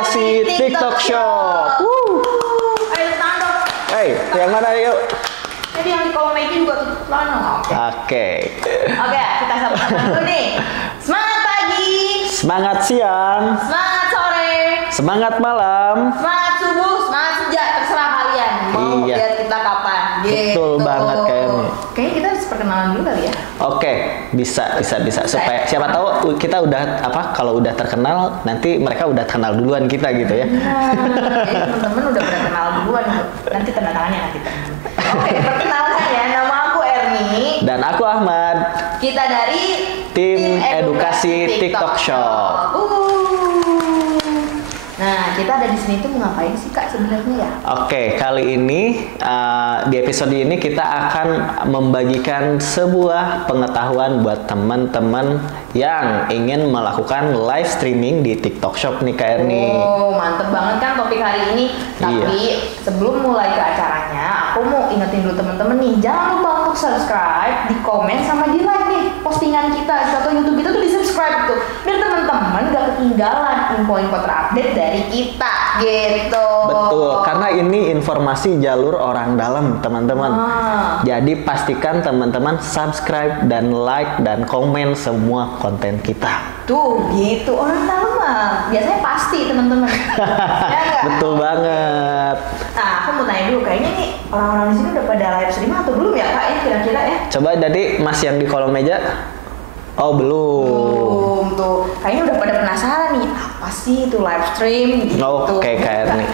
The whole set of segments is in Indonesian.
Edukasi TikTok Shop. Ayo tangan. Hey, yang mana yuk? Jadi yang di kolom meja juga tutup celana. Oke. Oke, kita sama-sama dulu nih. Semangat pagi. Semangat siang. Semangat sore. Semangat malam. Semangat subuh. Semangat senja. Terserah kalian. Mau Iya. lihat kita kapan. Betul banget kayaknya. Kayaknya kita harus perkenalan dulu kali ya. Oke, bisa. Supaya siapa tahu kita udah kalau udah terkenal nanti mereka udah kenal duluan kita gitu ya. Nah, jadi teman-teman udah pada kenal duluan. Nanti tanda tangannya nanti. Oke, perkenalkan ya. Nama aku Erni. Dan aku Ahmad. Kita dari Tim Edukasi TikTok Shop. Nah, kita ada di sini tuh mau ngapain sih Kak sebenarnya ya? Oke, kali ini di episode ini kita akan membagikan sebuah pengetahuan buat teman-teman yang ingin melakukan live streaming di TikTok Shop nih Kak Erni. Oh, mantep banget kan topik hari ini. Tapi sebelum mulai ke acaranya, aku mau ingetin dulu teman-teman nih, jangan lupa untuk subscribe, di komen sama di like nih postingan kita atau YouTube kita tuh di subscribe tuh, biar teman-teman gak ketinggalan info-info terupdate dari kita gitu. Betul, karena ini informasi jalur orang dalam teman-teman. Jadi pastikan teman-teman subscribe dan like dan komen semua konten kita. Tuh gitu, orang dalam mah biasanya pasti teman-teman. Ya nggak? Betul banget. Nah, aku mau tanya dulu, kayaknya nih orang-orang di sini udah pada live stream atau belum ya Kak ya kira-kira ya? Coba jadi Mas yang di kolom meja. Oh belum. Tuh, kayaknya udah pada penasaran nih, apa sih itu live stream gitu. Oke, kayak nih.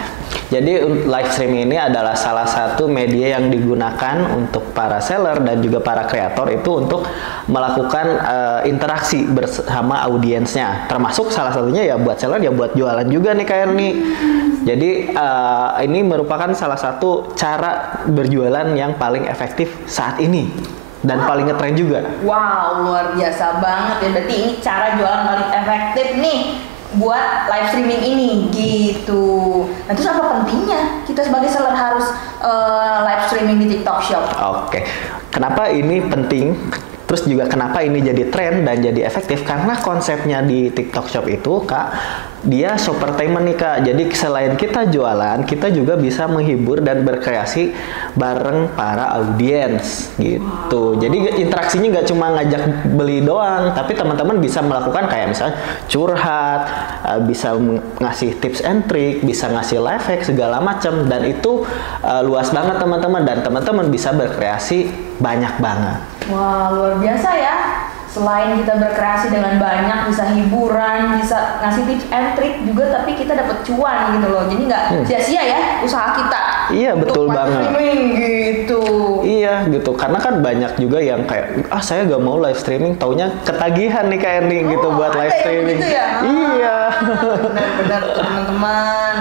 Jadi live streaming ini adalah salah satu media yang digunakan untuk para seller dan juga para kreator itu untuk melakukan interaksi bersama audiensnya. Termasuk salah satunya ya buat seller ya buat jualan juga nih kayak nih. Jadi ini merupakan salah satu cara berjualan yang paling efektif saat ini. Dan paling ngetren juga. Wow, luar biasa banget ya. Berarti ini cara jualan paling efektif nih buat live streaming ini gitu. Nah, terus apa pentingnya kita sebagai seller harus live streaming di TikTok Shop? Oke. Kenapa ini penting? Terus juga kenapa ini jadi tren dan jadi efektif? Karena konsepnya di TikTok Shop itu, Kak, dia shoppertainment nih, Kak. Jadi selain kita jualan, kita juga bisa menghibur dan berkreasi bareng para audiens gitu. Jadi interaksinya nggak cuma ngajak beli doang, tapi teman-teman bisa melakukan kayak misalnya curhat, bisa ngasih tips and trick, bisa ngasih life hack segala macam, dan itu luas banget teman-teman, dan teman-teman bisa berkreasi banyak banget. Wah, luar biasa ya. Selain kita berkreasi dengan banyak, bisa hiburan, bisa ngasih tips and trick juga, tapi kita dapat cuan gitu loh. Jadi nggak sia-sia ya usaha kita. Iya, betul banget. Gitu. Iya gitu, karena kan banyak juga yang kayak saya gak mau live streaming, taunya ketagihan nih kayak nih gitu buat live streaming. Gitu ya? Iya. Benar-benar teman-teman.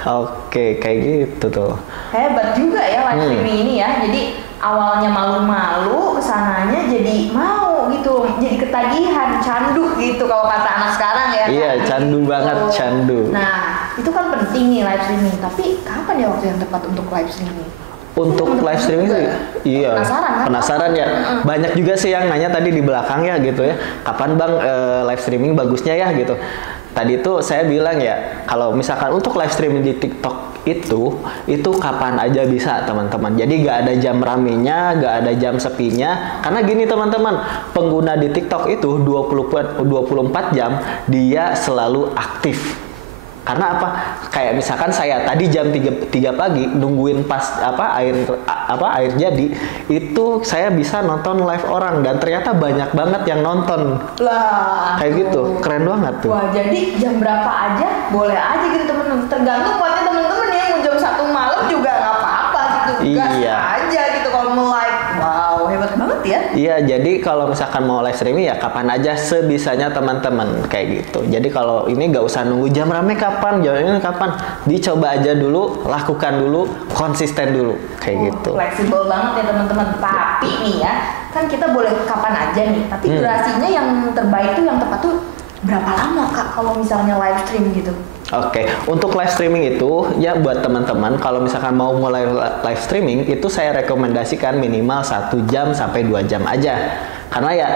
Oke, kayak gitu tuh. Hebat juga ya live streaming ini ya. Jadi awalnya malu-malu, kesananya jadi mau gitu, jadi ketagihan, candu gitu kalau kata anak sekarang ya. Iya, candu banget, candu. Nah, itu kan penting nih live streaming. Tapi kapan ya waktu yang tepat untuk live streaming? Untuk live streaming sih, iya. Penasaran kan? Penasaran ya. Banyak juga sih yang nanya tadi di belakang ya gitu ya. Kapan bang live streaming bagusnya ya gitu. Tadi tuh saya bilang ya, kalau misalkan untuk live streaming di TikTok itu kapan aja bisa teman-teman. Jadi gak ada jam ramenya, gak ada jam sepinya. Karena gini teman-teman, pengguna di TikTok itu 24 jam dia selalu aktif. Karena apa? Kayak misalkan saya tadi jam 3 pagi nungguin pas air jadi, itu saya bisa nonton live orang dan ternyata banyak banget yang nonton. Lah, kayak gitu. Keren banget tuh. Wah, jadi jam berapa aja boleh aja gitu teman-teman. Tergantung buatnya teman-teman ya, mau jam 1 malam juga nggak apa-apa gitu. Gas aja gitu kalau mau live. Wow, hebat banget ya. Iya, jadi kalau misalkan mau live streaming ya kapan aja sebisanya teman-teman kayak gitu. Jadi kalau ini nggak usah nunggu jam rame kapan, jam ini kapan, dicoba aja dulu, lakukan dulu, konsisten dulu kayak gitu. Fleksibel banget ya teman-teman. Tapi nih ya, kan kita boleh kapan aja nih. Tapi durasinya yang terbaik tuh, yang tepat tuh berapa lama Kak kalau misalnya live stream gitu? Oke, untuk live streaming itu ya buat teman-teman kalau misalkan mau mulai live streaming itu saya rekomendasikan minimal 1 jam sampai 2 jam aja. Karena ya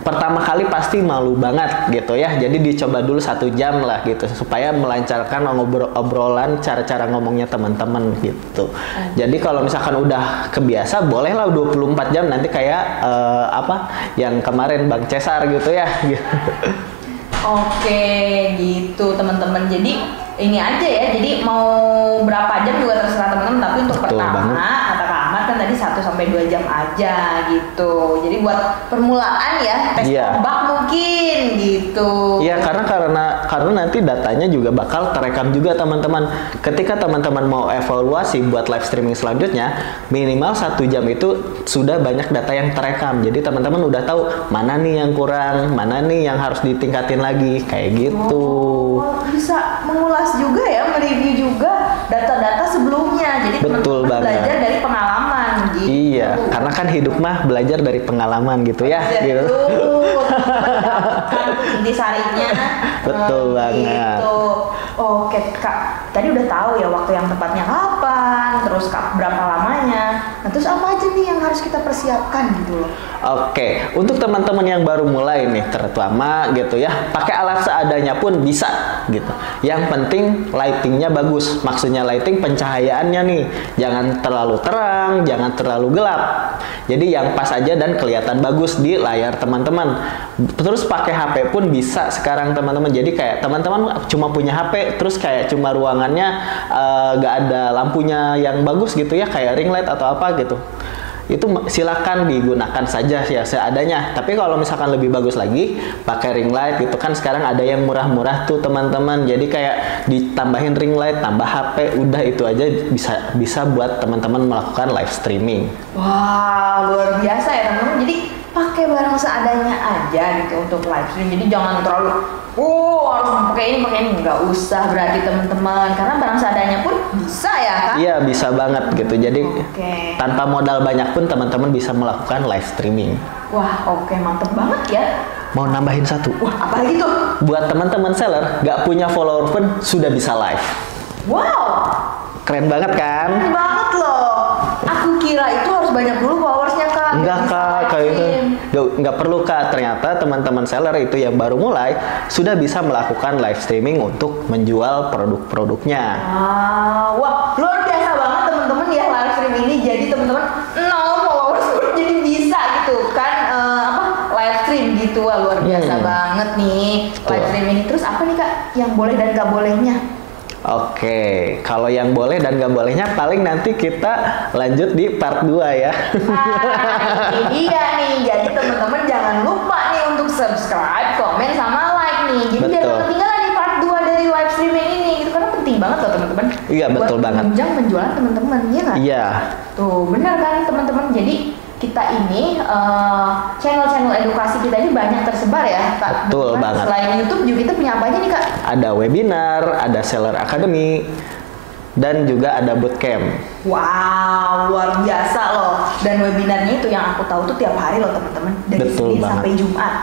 pertama kali pasti malu banget gitu ya. Jadi dicoba dulu 1 jam lah gitu supaya melancarkan obrolan cara-cara ngomongnya teman-teman gitu. Jadi kalau misalkan udah kebiasa bolehlah 24 jam nanti kayak apa yang kemarin Bang Cesar gitu ya. Oke, gitu teman-teman. Jadi ini aja ya. Jadi mau berapa jam juga terserah teman-teman. Tapi untuk Betul pertama, banget. kata Kak Ahmad kan tadi 1-2 jam aja gitu. Jadi buat permulaan ya, tes Iya. ombak mungkin gitu. Iya, karena nanti datanya juga bakal terekam juga teman-teman. Ketika teman-teman mau evaluasi buat live streaming selanjutnya, minimal 1 jam itu sudah banyak data yang terekam. Jadi teman-teman udah tahu mana nih yang kurang, mana nih yang harus ditingkatin lagi, kayak gitu. Oh, bisa mengulas juga ya, mereview juga data-data sebelumnya. Jadi Betul teman-teman banget. belajar dari pengalaman gitu. Iya, karena kan hidup mah belajar dari pengalaman gitu ya. Gitu. Kan intisarinya. Betul banget. Gitu. Oke Kak, tadi udah tahu ya waktu yang tepatnya kapan, terus berapa lamanya. Nah terus apa aja nih yang harus kita persiapkan gitu loh? Oke, untuk teman-teman yang baru mulai nih, terutama gitu ya, pakai alat seadanya pun bisa gitu. Yang penting lightingnya bagus. Maksudnya lighting pencahayaannya nih, jangan terlalu terang, jangan terlalu gelap. Jadi yang pas aja dan kelihatan bagus di layar teman-teman. Terus pakai HP pun bisa sekarang teman-teman. Jadi kayak teman-teman cuma punya HP, terus kayak cuma ruangannya gak ada lampunya yang bagus gitu ya, kayak ring light atau apa gitu. Itu silakan digunakan saja ya seadanya. Tapi kalau misalkan lebih bagus lagi pakai ring light gitu kan, sekarang ada yang murah-murah tuh teman-teman. Jadi kayak ditambahin ring light, tambah HP, udah itu aja bisa buat teman-teman melakukan live streaming. Wah, luar biasa ya teman-teman. Jadi pakai barang seadanya aja gitu untuk live stream. Jadi jangan terlalu harus pakai ini, nggak usah berarti teman-teman, karena barang seadanya pun bisa ya kan? Iya, bisa banget gitu. Jadi tanpa modal banyak pun teman-teman bisa melakukan live streaming. Wah, oke, mantep banget ya. Mau nambahin satu. Wah, apalagi tuh? Buat teman-teman seller, nggak punya follower pun sudah bisa live. Wow, Keren banget kan? keren banget loh. Aku kira itu harus banyak dulu followersnya Kak. Enggak biar bisa Kak, live kayak itu stream. nggak perlu Kak. Ternyata teman-teman seller itu yang baru mulai sudah bisa melakukan live streaming untuk menjual produk-produknya. Wah, luar biasa banget teman-teman ya live stream ini. Jadi teman-teman 0 followers pun jadi bisa gitu kan live stream gitu. Wah, luar biasa banget nih live stream ini. Terus apa nih Kak yang boleh dan nggak bolehnya? Oke, kalau yang boleh dan nggak bolehnya paling nanti kita lanjut di part 2 ya. Nah, ini dia nih. Jadi teman-teman jangan lupa nih untuk subscribe, komen, sama like nih. Jadi biar Betul. nggak ketinggalan di part 2 dari live streaming ini gitu. Karena penting banget loh teman-teman. Iya, betul buat banget. menunjang penjualan teman-teman, ya nggak? Iya, Tuh, benar kan teman-teman. Jadi kita ini channel-channel edukasi kita ini banyak tersebar ya Kak. Betul Teman-teman. banget. Selain YouTube juga kita punya apa aja nih Kak? ada webinar, ada seller academy, dan juga ada bootcamp. Wow, luar biasa loh. Dan webinarnya itu yang aku tahu tuh tiap hari loh teman-teman. Dari Betul Senin banget. sampai Jumat.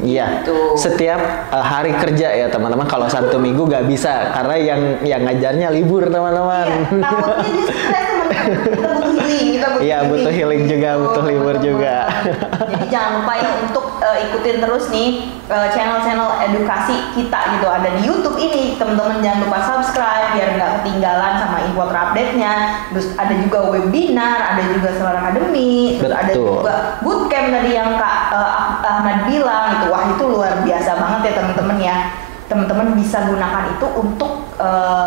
Iya, Gitu. setiap hari kerja ya teman-teman. Kalau Sabtu Minggu nggak bisa karena yang ngajarnya libur teman-teman. Iya, takutnya dia stres teman-teman. Kita butuh healing, Iya, butuh healing juga, butuh libur teman-teman. juga. Jadi jangan lupa ya untuk ikutin terus nih channel-channel edukasi kita gitu. Ada di YouTube ini, teman-teman jangan lupa subscribe biar nggak ketinggalan sama info terupdate-nya. Terus ada juga webinar, ada juga Seller Academy, terus ada Betul. juga bootcamp tadi yang Kak Ahmad bilang gitu. Wah, itu luar biasa banget ya teman-teman ya. Teman-teman bisa gunakan itu untuk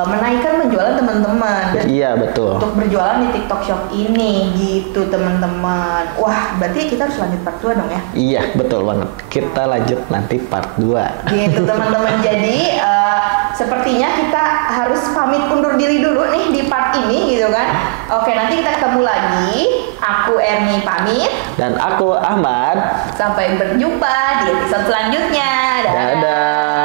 menaikkan penjualan teman-teman. Dan Iya, betul. untuk berjualan di TikTok Shop ini gitu teman-teman. Wah, berarti kita harus lanjut part 2 dong ya. Iya, betul banget. Kita lanjut nanti part 2. Gitu teman-teman. Jadi sepertinya kita harus pamit undur diri dulu nih di part ini gitu kan. Oke, nanti kita ketemu lagi. Aku Erni pamit. Dan aku Ahmad. Sampai berjumpa di episode selanjutnya. Dadah. Dadah.